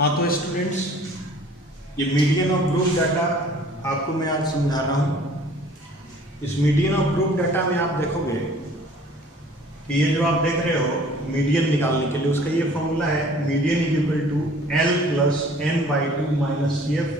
हाँ तो स्टूडेंट्स, ये मीडियन ऑफ ग्रुप डाटा आपको मैं आज समझा रहा हूँ। इस मीडियन ऑफ ग्रुप डाटा में आप देखोगे कि ये जो आप देख रहे हो मीडियन निकालने के लिए उसका ये फॉर्मूला है, median is equal to L plus n by 2 minus CF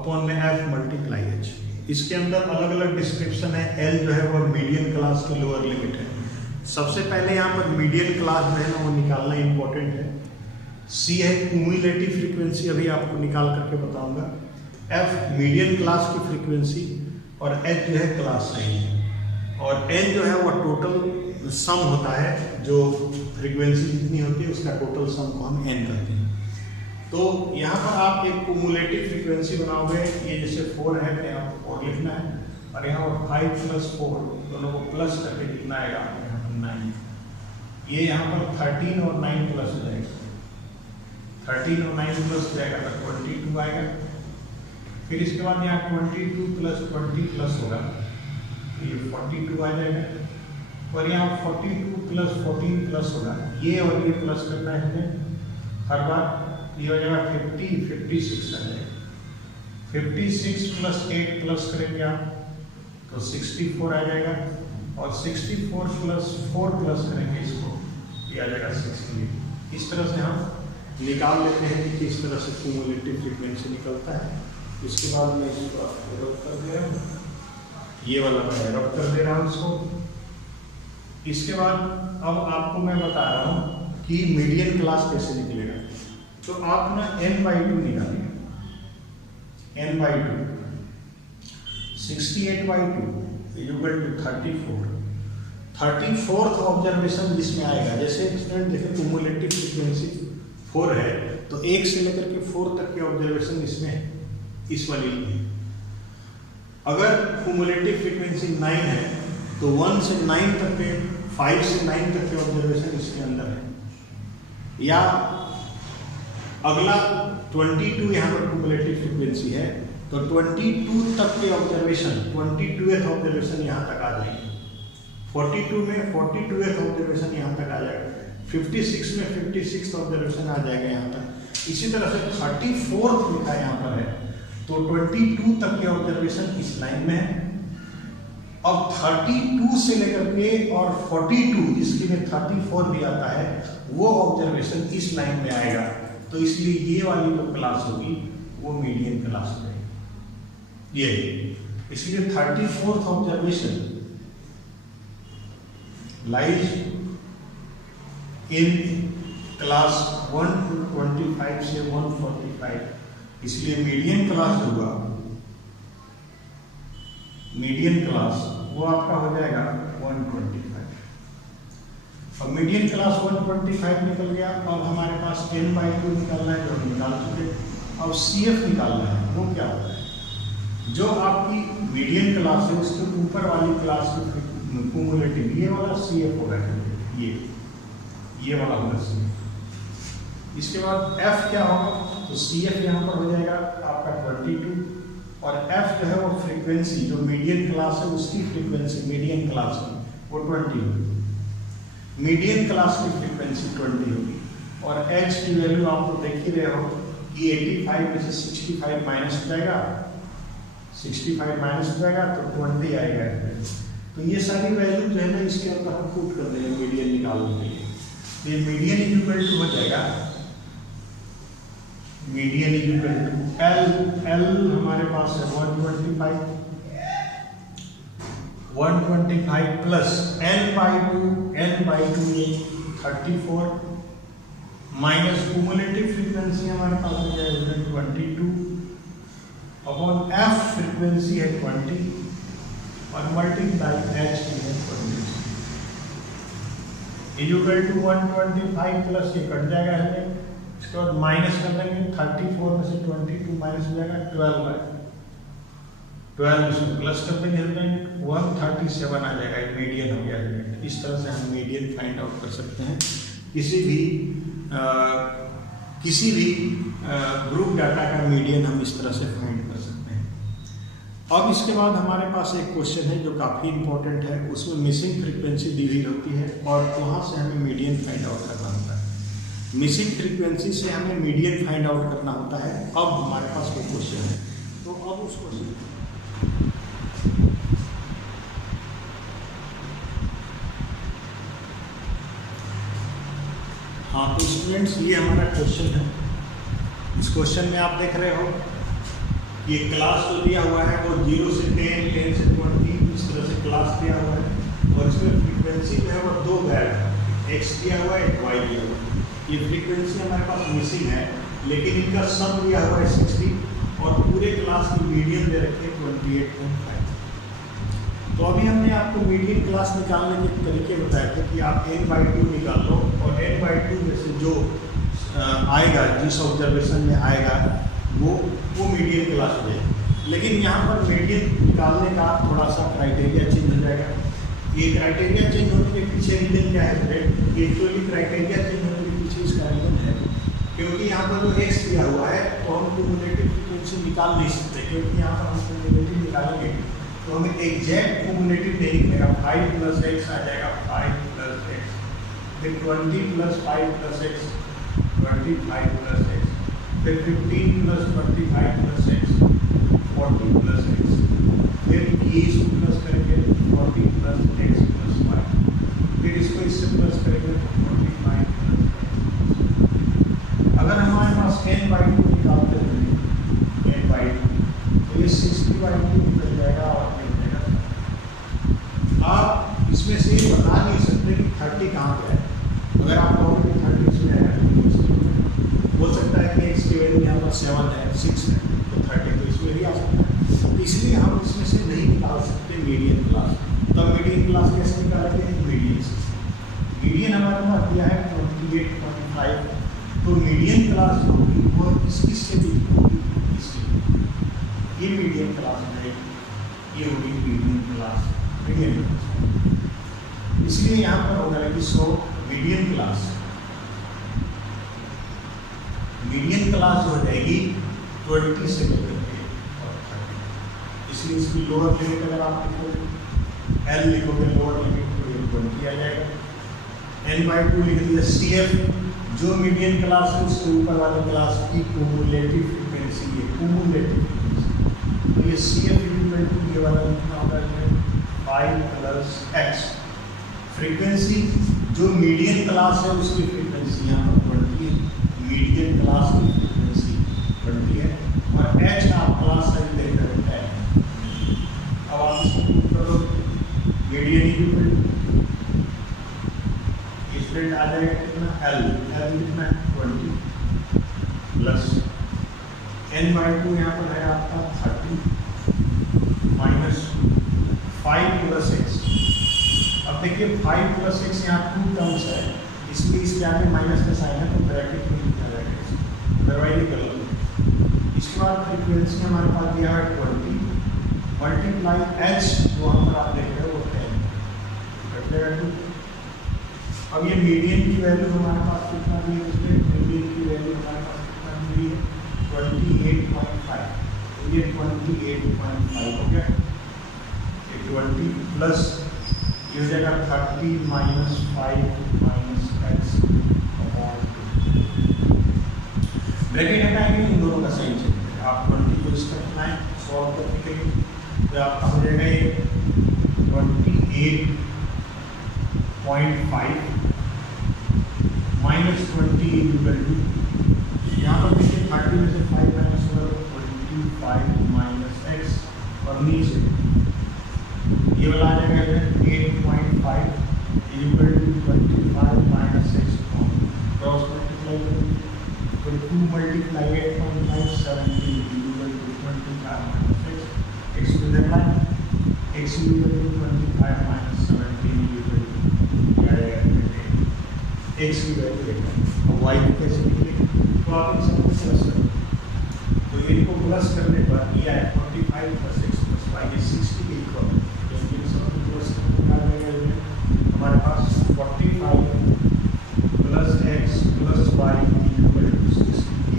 upon में F मल्टीप्लाई H। इसके अंदर अलग अलग डिस्क्रिप्शन है। L जो है वो मीडियन क्लास की लोअर लिमिट है। सबसे पहले यहाँ पर मीडियन क्लास जो है ना वो निकालना इंपॉर्टेंट है। C है क्यूमुलेटिव फ्रीक्वेंसी, अभी आपको निकाल करके बताऊंगा। F मीडियन क्लास की फ्रीक्वेंसी और H जो है क्लास साइन और N जो है वो टोटल सम होता है, जो फ्रीक्वेंसी जितनी होती है उसका टोटल सम को हम N कहते हैं। तो यहाँ पर आप एक क्यूमुलेटिव फ्रीक्वेंसी बनाओगे, ये जैसे 4 है तो यहाँ पर 4 लिखना है और यहाँ पर 5 प्लस 4 दोनों को प्लस करके कितना आएगा, यहाँ पर 9। ये यहाँ पर 13 और 9 प्लस हो जाएगा, 13 और 9 प्लस जाएगा तो 22 आएगा। फिर इसके बाद यहाँ 22 प्लस 20 प्लस होगा, ये 42 आ जाएगा। और यहाँ 42 प्लस 14 प्लस होगा, ये और ये प्लस करना है हमें हर बार। ये हो जाएगा 56 आ जाएगा। 56 प्लस 8 प्लस करेंगे आप तो 64 आ जाएगा और 64 प्लस 4 प्लस करेंगे इसको, ये आ जाएगा 68। इस तरह से हम निकाल लेते हैं कि किस तरह से क्यूमुलेटिव फ्रीक्वेंसी निकलता है। इसके बाद मैं इसको एरर कर दे रहा हूँ, ये वाला मैं एरर कर दे रहा हूँ इसको। इसके बाद अब आपको मैं बता रहा हूँ कि मीडियन क्लास कैसे निकलेगा। तो आप ना n/2 निकालिए, n/2 68/2 equal to 34। 34th observation जिसमें आएगा, जैसे स्टूडेंट देखें क्यूमुलेटिव फ्रीक्वेंसी 4 है तो 1 से लेकर के 4 तक के ऑब्जर्वेशन इसमें है, इस वाली में। अगर क्यूमुलेटिव फ्रीक्वेंसी 9 है तो 1 से 9 तक के, 5 से 9 तक के ऑब्जर्वेशन इसके अंदर है। या अगला 22 यहाँ पर क्यूमुलेटिव फ्रीक्वेंसी है तो 22 तक के ऑब्जर्वेशन, 22th ऑब्जर्वेशन यहाँ तक आ जाएगी। 42 में 42th ऑब्जर्वेशन यहाँ तक आ जाएगा। 56 में 56th ऑब्जर्वेशन आ जाएगा यहाँ तक। इसी तरह से 34th लिखा यहाँ पर है तो 22 तक के ऑब्जर्वेशन इस लाइन में है। अब 32 से लेकर के और 42 जिसके में 34 भी आता है वो ऑब्जर्वेशन इस लाइन में आएगा। तो इसलिए ये वाली जो क्लास होगी वो मीडियन क्लास रहेगी। ये इसलिए 34th observation lies in class 1 to 25 से 145, इसलिए मीडियन क्लास होगा, मीडियन क्लास वो आपका हो जाएगा 125। और मीडियन क्लास 125 निकल गया। अब हमारे पास n/2 निकालना है, जो हम निकाल चुके। अब CF निकालना है। वो क्या होता है, जो आपकी मीडियन क्लास है उसके ऊपर वाली क्लास की क्यूमुलेटिव, ये वाला CF होगा, ये वाला होगा CF। इसके बाद F क्या होगा, तो CF यहाँ पर हो जाएगा आपका 22 और F जो है वो फ्रीक्वेंसी, जो मीडियन क्लास है उसकी फ्रीक्वेंसी, मीडियन क्लास की वो 20 होगी। मीडियन क्लास की फ्रीक्वेंसी 20 होगी और H की वैल्यू आप तो देख ही रहे हो कि 85 में से 65 माइनस हो जाएगा, 65 माइनस हो जाएगा तो 20 आएगा। तो ये सारी वैल्यू जो है ना इसके अंदर हम पुट कर देंगे मीडियन निकालने के लिए। तो ये मीडियन इक्वल टू हो जाएगा, मीडियन इक्वल टू L हमारे पास है 125 प्लस n/2 ये 34 माइनस क्यूमुलेटिव फ्रीक्वेंसी हमारे पास हो जाएगा 22 अपॉन F फ्रीक्वेंसी है 20 और मल्टीप्लाई H की है 20 इक्वल टू 125 प्लस ये कट जाएगा हमें। इसके बाद माइनस कर देंगे, 34 में से 22 माइनस हो जाएगा 12 है, 12 से प्लस कर देंगे हमें 137 आ जाएगा। मीडियन हो गया। इस तरह से हम मीडियन फाइंड आउट कर सकते हैं किसी भी ग्रुप डाटा का मीडियन हम इस तरह से फाइंड कर सकते हैं। अब इसके बाद हमारे पास एक क्वेश्चन है जो काफ़ी इंपॉर्टेंट है, उसमें मिसिंग फ्रीक्वेंसी दी हुई होती है और वहाँ से हमें मीडियन फाइंड आउट करना होता है। मिसिंग फ्रीक्वेंसी से हमें मीडियन फाइंड आउट करना होता है। अब हमारे पास कोई क्वेश्चन है, तो अब उस क्वेश्चन हाँ, तो स्टूडेंट्स ये हमारा क्वेश्चन है। इस क्वेश्चन में आप देख रहे हो ये क्लास जो दिया हुआ है वो 0 से 10, 10 से 20 इस तरह से क्लास दिया हुआ है, और इसमें फ्रीक्वेंसी जो है वो दो वैल्यू है, x दिया हुआ है, एक y दिया हुआ है। ये फ्रीक्वेंसी हमारे पास मिसिंग है, लेकिन इनका सम दिया हुआ है 60 और पूरे क्लास की मीडियन दे रखी है 28.5। तो अभी हमने आपको मीडियन क्लास निकालने के तरीके बताए थे कि आप n/2 निकाल लो और n/2 में से जो आएगा, जिस ऑब्जर्वेशन में आएगा वो मीडियन क्लास हो जाएगी। लेकिन यहाँ पर मीडियन निकालने का थोड़ा सा क्राइटेरिया चेंज हो जाएगा। ये क्राइटेरिया चेंज होने के पीछे रीजन क्या है फ्रेंड? एक्चुअली क्राइटेरिया चेंज होने के पीछे इसका रीजन है क्योंकि यहाँ पर जो x दिया हुआ है तो हम क्यूमुलेटिव फ्रीक्वेंसी निकाल नहीं सकते, क्योंकि यहाँ पर हम क्यूमुलेटिव निकालेंगे तो हमें एग्जैक्ट क्यूमुलेटिव नहीं निकलेगा। 5 + x आ जाएगा, 5 + x, फिर 20 + 5 + x, 25 + x, फिर 15 + 25 + x, 40 + x, फिर 20 प्लस करेंगे 40 + x + y, फिर इसको इससे प्लस करेंगे 45 + x। अगर हमारे पास n/2 निकालते हैं n/2 तो ये 60/2 निकल जाएगा और मिल जाएगा। आप इसमें से ये बता नहीं सकते कि 30 कहाँ पे है। अगर आप कहोगे कि 30 इसमें है, हो सकता है कि x की वैल्यू यहाँ पर 7 है, 6 है, तो 30 तो इसमें भी आ सकता है। तो इसलिए हम इसमें से नहीं निकाल सकते मीडियन क्लास। तो मीडियन क्लास कैसे निकालते हैं? मीडियन से। मीडियन हमारे पास दिया है 28.5, तो मीडियन क्लास जो होगी वो किससे भी होगी, इससे ये मीडियन क्लास है, ये होगी मीडियन क्लास, मीडियन क्लास। इसलिए यहाँ पर होगा कि मीडियन क्लास जो हो जाएगी 20 से लेकर के, इसलिए इसकी लोअर लिमिट अगर आप लिखोगे L लिखोगे लोअर लिमिट तो ये 20 आ जाएगा। n/2 लिख दिया। CF जो मीडियन क्लास है उसके ऊपर वाले क्लास की क्यूमुलेटिव फ्रीक्वेंसी है, क्यूमुलेटिव फ्रीक्वेंसी। तो ये CF ये वाला लिखना होगा 5 + x। फ्रीक्वेंसी जो मीडियन क्लास है उसकी फ्रीक्वेंसी यहाँ पर 20 है, मीडियन क्लास की फ्रीक्वेंसी 20 है, और h आप क्लास साइज लेकर है। अब आप इसको करो मीडियन इक्विवेलेंट, स्प्रेड आ जाएगा कितना L कितना 20 प्लस n/2 यहाँ पर है आपका 30 माइनस 5 + x। अब देखिए 5 + x यहाँ 2 टर्म्स है, इसलिए इसके आगे माइनस का साइन है तो ब्रैकेट में लिखा जाएगा, अदरवाइज कर लो। इसके बाद फ्रीक्वेंसी हमारे पास दिया है 20 मल्टीप्लाई h जो वहाँ पर आप देख रहे हो वो 10। अब ये मीडियन की वैल्यू हमारे पास कितना दी है? उसमें मीडियन की वैल्यू हमारे पास कितना दी है? 28.5। तो ये 28.5 हो गया। ये 20 प्लस ये हो जाएगा 30 - 5 - x अपॉन 2। ब्रैकेट हटाएंगे, इन दोनों का साइन चेंज। आप 20 को इसका बनाएं सॉल्व करने के लिए, तो आपका हो जाएगा ये 28.5 माइनस 20 इक्वल टू, यहाँ पर देखिए 30 में से 5 माइनस होगा 25 माइनस x, और नीचे ये वाला आ जाएगा 8.5 equal to 25 minus x cross multiply करेंगे तो 2 × 8.5 17 इक्वल टू 25 माइनस x को देखना है x equal to 25 minus 17 equal to क्या आएगा x की वैल्यू देखना और y को कैसे निकलेगी, तो आप इन सबको प्लस करें। तो इनको प्लस करने पर ये आए 45 + x + y ये 60 के इक्वल, जब इन सबको प्लस करने आ जाएगा हमारे पास 45 + x + y equal to 60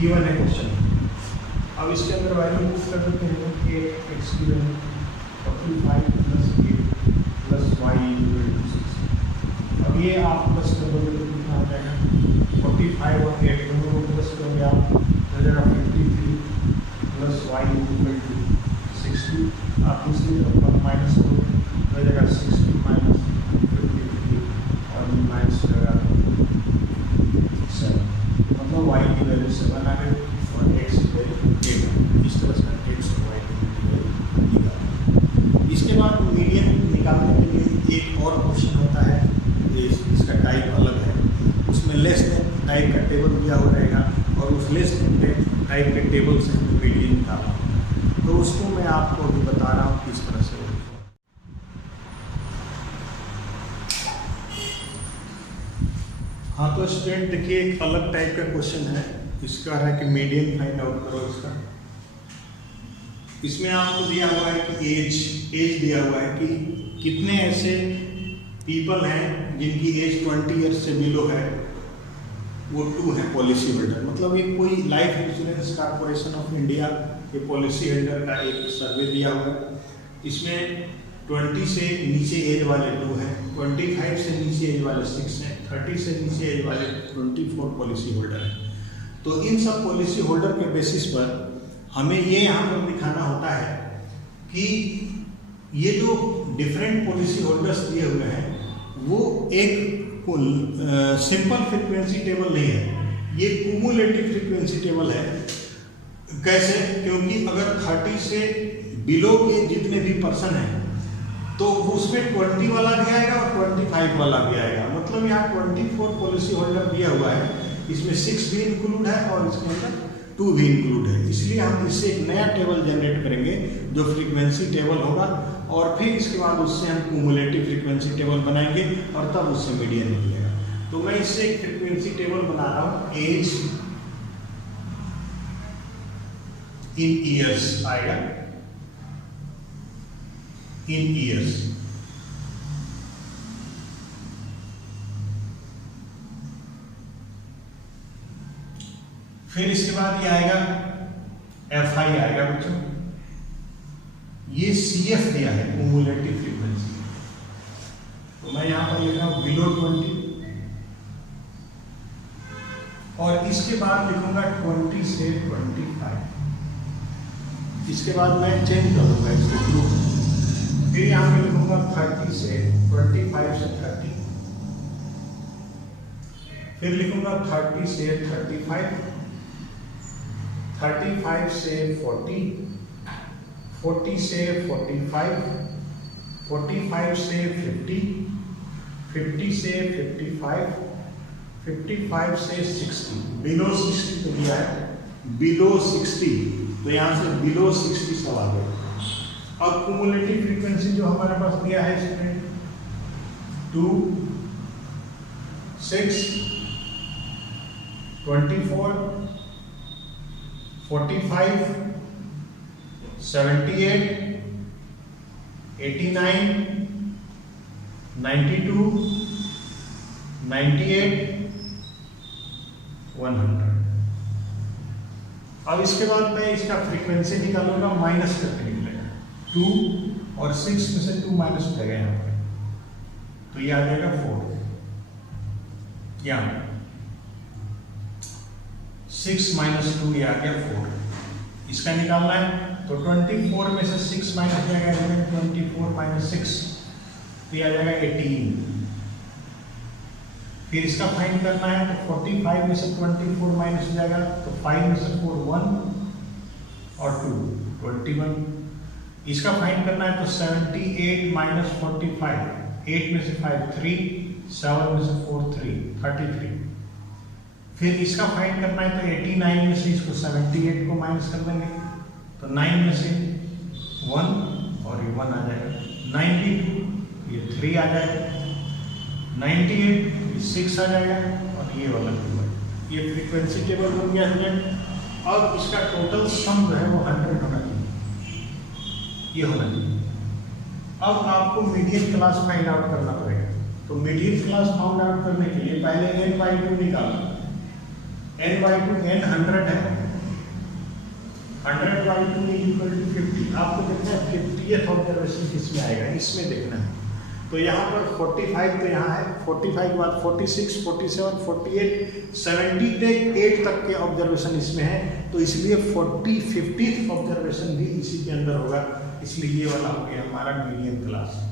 given है क्वेश्चन। अब इसके अंदर वैल्यू पुट कर देते हैं कि x की वैल्यू 45 + 8 + y इक्वल टू 60। अब ये आप प्लस कर करोगे तो कितना हो जाएगा 45 और 8 दोनों को प्लस करोगे आप हो जाएगा 53 प्लस वाई इक्वल टू 60। आप दूसरी तरफ माइनस करोगे हो जाएगा 60 माइनस 53 और माइनस हो जाएगा 7, मतलब वाई की वैल्यू 7 आ गई और एक्स की वैल्यू 8। इस तरह से एक्स और वाई की वैल्यू निकाल। इसके बाद मीडियन निकालने के लिए एक और क्वेश्चन होता है, इसका टाइप अलग है। उसमें लेस देन टाइप का टेबल दिया हुआ रहेगा और उस लेस देन टाइप के टेबल से हमें मीडियन निकालना है। तो उसको मैं आपको अभी बता रहा हूँ किस तरह से। हाँ तो स्टूडेंट देखिए, एक अलग टाइप का क्वेश्चन है। इसका है कि मीडियन फाइंड आउट करो इसका। इसमें आपको दिया हुआ है कि एज दिया हुआ है कि कितने ऐसे पीपल हैं जिनकी एज 20 ईयर्स से बिलो है, वो 2 है पॉलिसी होल्डर। मतलब ये कोई life insurance corporation of India ये पॉलिसी होल्डर का एक सर्वे दिया हुआ है। इसमें 20 से नीचे एज वाले 2 हैं, 25 से नीचे एज वाले 6 हैं, 30 से नीचे एज वाले 24 पॉलिसी होल्डर हैं। तो इन सब पॉलिसी होल्डर के बेसिस पर हमें ये यहाँ पर दिखाना होता है कि ये जो डिफरेंट पॉलिसी होल्डर्स दिए हुए हैं वो एक सिंपल फ्रीक्वेंसी टेबल नहीं है, ये क्यूमुलेटिव फ्रीक्वेंसी टेबल है। कैसे? क्योंकि अगर 30 से बिलो के जितने भी पर्सन हैं तो उसमें 20 वाला भी आएगा और 25 वाला भी आएगा। मतलब यहाँ 24 पॉलिसी होल्डर दिया हुआ है, इसमें 6 भी इंक्लूड है और इसके अंदर 2 भी इंक्लूड है। इसलिए हम इससे एक नया टेबल जनरेट करेंगे जो फ्रीक्वेंसी टेबल होगा और फिर इसके बाद उससे हम क्यूमुलेटिव फ्रीक्वेंसी टेबल बनाएंगे और तब उससे मीडियन निकलेगा। तो मैं इससे एक फ्रीक्वेंसी टेबल बना रहा हूँ। एज इन ईयर्स आएगा, इन ईयर्स। फिर इसके बाद ये आएगा FI आएगा बच्चों। ये CF दिया है क्यूमुलेटिव फ्रीक्वेंसी, तो मैं यहां पर लिख रहा हूं बिलो 20 और इसके बाद लिखूंगा 20 से 25। इसके बाद मैं चेंज कर दूंगा इसको ग्रुप। फिर यहां पे लिखूंगा 30 से 25 से 30। फिर लिखूंगा 30 से 35, 35 से 40, 40 से 45, 45 से 50, 50 से 55, 55 से 60। बिलो 60 तो दिया है, बिलो 60, तो यहाँ से बिलो 60 सब आ गए। अब क्यूमुलेटिव फ्रीक्वेंसी जो हमारे पास दिया है इसमें 2, 6, 24, 45, 78, 89, 92, 98, 100। अब इसके बाद मैं इसका फ्रीक्वेंसी निकालूंगा, माइनस करके निकलेगा। 2 और 6 में से 2 माइनस हो जाएगा यहाँ पर, तो ये आ जाएगा 4। यहाँ 6 माइनस 2 ये आ गया 4। इसका निकालना है तो 24 में से 6 माइनस जाएगा, 24 माइनस 6 तो ये आ जाएगा 18। फिर इसका फाइंड करना है तो 45 में से 24 माइनस हो जाएगा, तो 5 में से 4 1 और 2 21। इसका फाइंड करना है तो 78 माइनस 45, 8 में से 5 3, 7 में से 4 3, 33। फिर इसका फाइंड करना है तो 89 में से इसको 78 को माइनस कर देंगे, तो 9 में से 1 और ये 1 आ जाएगा, 92 ये 3 आ जाएगा, 98 ये 6 आ जाएगा और ये वाला नंबर। ये फ्रीक्वेंसी टेबल बन गया स्टूडेंट। अब इसका टोटल सम जो है वो 100 होना चाहिए, ये होना चाहिए। अब आपको मीडियन क्लास फाइंड आउट करना पड़ेगा। तो मीडियन क्लास फाइंड आउट करने के लिए पहले n/2 निकालना। n/2 n 100 है, 100/2 = 50। आपको देखना है 50th ऑब्जर्वेशन किसमें आएगा, इसमें देखना है। तो यहाँ पर 45 तो यहाँ है, 45 के बाद 46, 47, 48, 78 तक के ऑब्जर्वेशन इसमें है, तो इसलिए 50th ऑब्जर्वेशन भी इसी के अंदर होगा, इसलिए ये वाला हो गया हमारा मीडियन क्लास।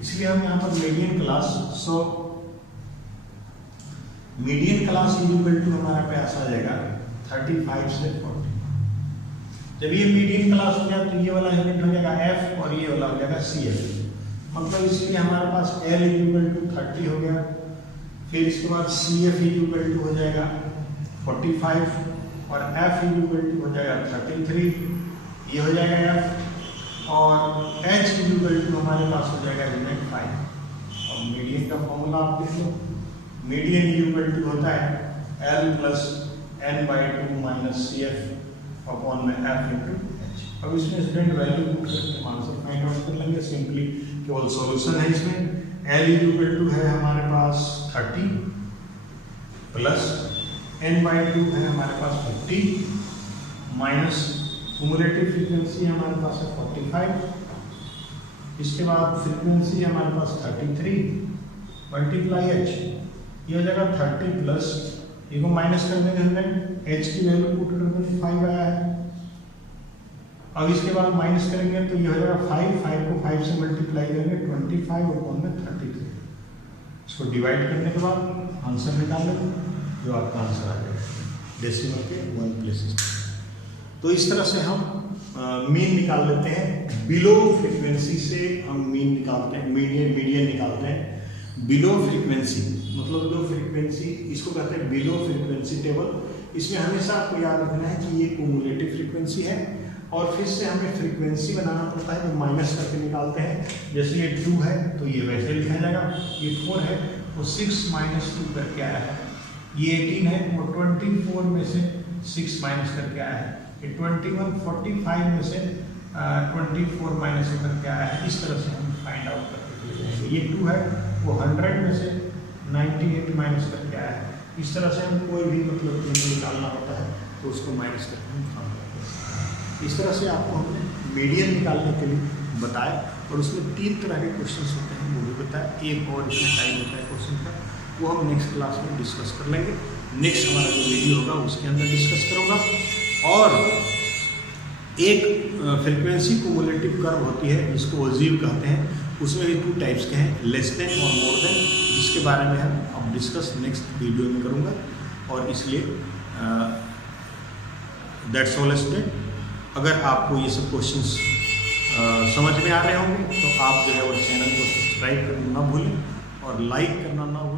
इसलिए हम यहाँ पर median class, so median class equal to हमारा पास आ जाएगा 35 से 40। जब ये मीडियन क्लास हो गया तो ये वाला यूनिट हो जाएगा F और ये वाला हो जाएगा CF, मतलब इसलिए हमारे पास L इक्वल टू 30 हो गया, फिर इसके बाद CF इक्वल टू हो जाएगा 45 और F इक्वल टू हो जाएगा 33, ये हो जाएगा F और H इक्वल टू हमारे पास हो जाएगा यूनिट 5। और मीडियन का फॉर्मूला आप देख लो, मीडियन इक्वल टू होता है L plus n/2 minus CF upon में F इंटू H। अब इसमें स्टूडेंट वैल्यू पुट करके आंसर फाइंड आउट कर लेंगे, सिंपली केवल सॉल्यूशन है इसमें। L इक्वल टू है हमारे पास 30 प्लस n/2 है हमारे पास 50 माइनस क्यूमुलेटिव फ्रीक्वेंसी हमारे पास है 45, इसके बाद फ्रीक्वेंसी हमारे पास 33 मल्टीप्लाई H, ये हो जाएगा 30 प्लस, ये को माइनस कर देंगे हमने, H की वैल्यू पुट कर देंगे 5 आया है। अब इसके बाद माइनस करेंगे तो ये हो जाएगा 5 को 5 से मल्टीप्लाई करेंगे 25 अपॉन में 33, इसको डिवाइड करने के बाद आंसर निकाल लेंगे, जो आपका आंसर आ जाएगा डेसिमल के 1 प्लेसेस। तो इस तरह से हम मीन निकाल लेते हैं, बिलो फ्रीक्वेंसी से हम मीन निकालते हैं, मीडियन निकालते हैं। बिलो फ्रीक्वेंसी मतलब लो फ्रीक्वेंसी, इसको कहते हैं बिलो फ्रीक्वेंसी टेबल। इसमें हमेशा आपको याद रखना है कि ये क्यूमुलेटिव फ्रीक्वेंसी है और फिर से हमें फ्रीक्वेंसी बनाना पड़ता है, जो माइनस करके निकालते हैं। जैसे ये 2 है तो ये वैसे लिखा जाएगा, ये 4 है तो 6 माइनस 2 करके आया है, ये 18 है और 24 में से 6 माइनस करके आया है, ये 21 45 में से 24 माइनस करके आया है। इस तरह से हम फाइंड आउट करके जाएंगे। ये 2 है वो 100 में से 98 माइनस करके आया है। इस तरह से हम कोई भी मतलब निकालना होता है तो उसको माइनस करके हम फाइंड करते हैं। इस तरह से आपको हमने मीडियन निकालने के लिए बताया और उसमें 3 तरह के क्वेश्चंस होते हैं वो भी बताया। एक और इसमें टाइम होता है क्वेश्चन का, वो हम नेक्स्ट क्लास में डिस्कस कर लेंगे। नेक्स्ट हमारा जो वीडियो होगा उसके अंदर डिस्कस करूँगा। और एक फ्रीक्वेंसी क्यूमुलेटिव कर्व होती है जिसको ओजीव कहते हैं, उसमें भी 2 टाइप्स के हैं, लेस देन और मोर देन, जिसके बारे में हम अब डिस्कस नेक्स्ट वीडियो में करूँगा। और इसलिए दैट्स ऑल स्टूडेंट। अगर आपको ये सब क्वेश्चंस समझ में आ रहे होंगे तो आप जो है वो चैनल को सब्सक्राइब करना ना भूलें और लाइक करना ना भूलें।